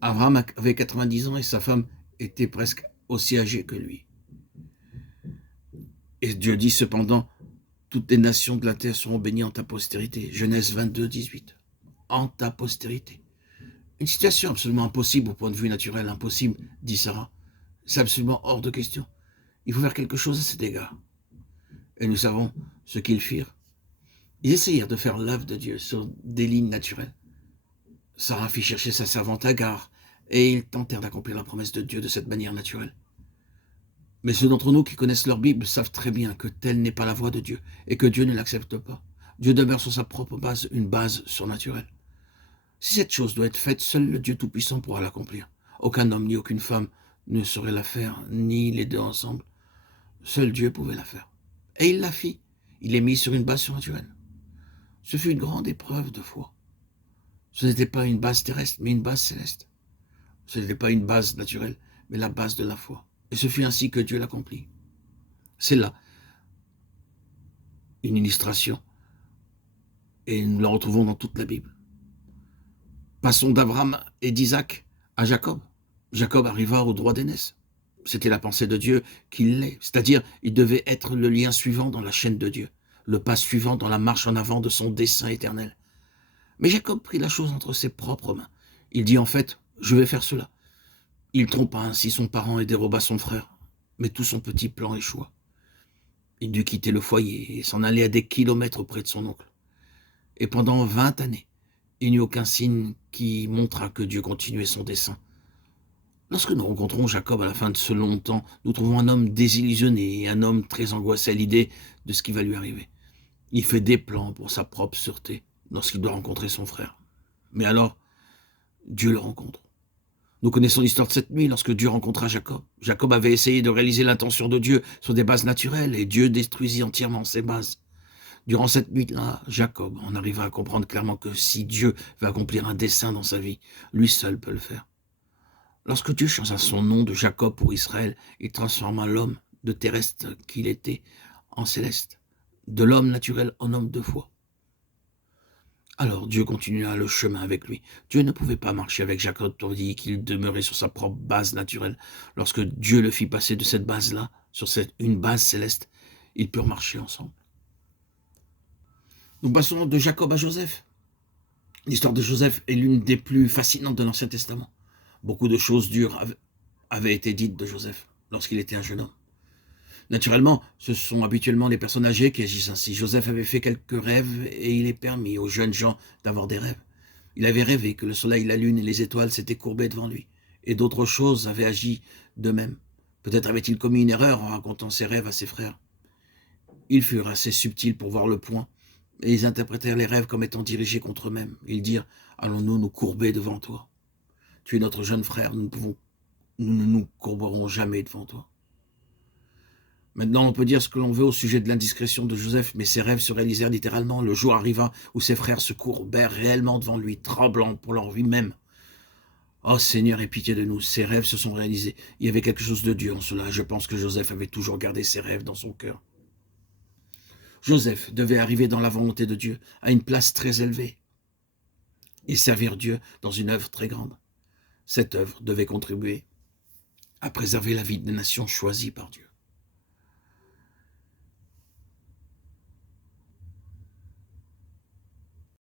Abraham avait 90 ans et sa femme était presque aussi âgée que lui. Et Dieu dit cependant, toutes les nations de la terre seront bénies en ta postérité. Genèse 22, 18. En ta postérité. Une situation absolument impossible au point de vue naturel, impossible, dit Sarah. C'est absolument hors de question. Il faut faire quelque chose à cet égard. Et nous savons ce qu'ils firent. Ils essayèrent de faire l'œuvre de Dieu sur des lignes naturelles. Sarah fit chercher sa servante Agar, et ils tentèrent d'accomplir la promesse de Dieu de cette manière naturelle. Mais ceux d'entre nous qui connaissent leur Bible savent très bien que telle n'est pas la voie de Dieu, et que Dieu ne l'accepte pas. Dieu demeure sur sa propre base, une base surnaturelle. Si cette chose doit être faite, seul le Dieu Tout-Puissant pourra l'accomplir. Aucun homme ni aucune femme ne saurait la faire, ni les deux ensemble. Seul Dieu pouvait la faire. Et il la fit. Il est mis sur une base surnaturelle. Ce fut une grande épreuve de foi. Ce n'était pas une base terrestre, mais une base céleste. Ce n'était pas une base naturelle, mais la base de la foi. Et ce fut ainsi que Dieu l'accomplit. C'est là une illustration. Et nous la retrouvons dans toute la Bible. Passons d'Abraham et d'Isaac à Jacob. Jacob arriva au droit d'aînesse. C'était la pensée de Dieu qu'il l'est. C'est-à-dire, il devait être le lien suivant dans la chaîne de Dieu, le pas suivant dans la marche en avant de son dessein éternel. Mais Jacob prit la chose entre ses propres mains. Il dit en fait, je vais faire cela. Il trompa ainsi son parent et déroba son frère. Mais tout son petit plan échoua. Il dut quitter le foyer et s'en aller à des kilomètres auprès de son oncle. Et pendant 20 années, il n'y eut aucun signe qui montra que Dieu continuait son dessein. Lorsque nous rencontrons Jacob à la fin de ce long temps, nous trouvons un homme désillusionné et un homme très angoissé à l'idée de ce qui va lui arriver. Il fait des plans pour sa propre sûreté lorsqu'il doit rencontrer son frère. Mais alors, Dieu le rencontre. Nous connaissons l'histoire de cette nuit lorsque Dieu rencontra Jacob. Jacob avait essayé de réaliser l'intention de Dieu sur des bases naturelles et Dieu détruisit entièrement ces bases. Durant cette nuit-là, Jacob en arriva à comprendre clairement que si Dieu veut accomplir un dessein dans sa vie, lui seul peut le faire. Lorsque Dieu changea son nom de Jacob pour Israël, il transforma l'homme de terrestre qu'il était en céleste, de l'homme naturel en homme de foi. Alors Dieu continua le chemin avec lui. Dieu ne pouvait pas marcher avec Jacob tandis qu'il demeurait sur sa propre base naturelle. Lorsque Dieu le fit passer de cette base-là, sur une base céleste, ils purent marcher ensemble. Nous passons de Jacob à Joseph. L'histoire de Joseph est l'une des plus fascinantes de l'Ancien Testament. Beaucoup de choses dures avaient été dites de Joseph lorsqu'il était un jeune homme. Naturellement, ce sont habituellement les personnes âgées qui agissent ainsi. Joseph avait fait quelques rêves et il est permis aux jeunes gens d'avoir des rêves. Il avait rêvé que le soleil, la lune et les étoiles s'étaient courbés devant lui. Et d'autres choses avaient agi de même. Peut-être avait-il commis une erreur en racontant ses rêves à ses frères. Ils furent assez subtils pour voir le point, et ils interprétèrent les rêves comme étant dirigés contre eux-mêmes. Ils dirent « Allons-nous nous courber devant toi ? Tu es notre jeune frère, nous ne nous courberons jamais devant toi. » Maintenant, on peut dire ce que l'on veut au sujet de l'indiscrétion de Joseph, mais ses rêves se réalisèrent littéralement. Le jour arriva où ses frères se courbèrent réellement devant lui, tremblants pour leur vie même. Oh Seigneur, aie pitié de nous, ces rêves se sont réalisés. Il y avait quelque chose de Dieu en cela. Je pense que Joseph avait toujours gardé ses rêves dans son cœur. Joseph devait arriver dans la volonté de Dieu, à une place très élevée, et servir Dieu dans une œuvre très grande. Cette œuvre devait contribuer à préserver la vie des nations choisies par Dieu.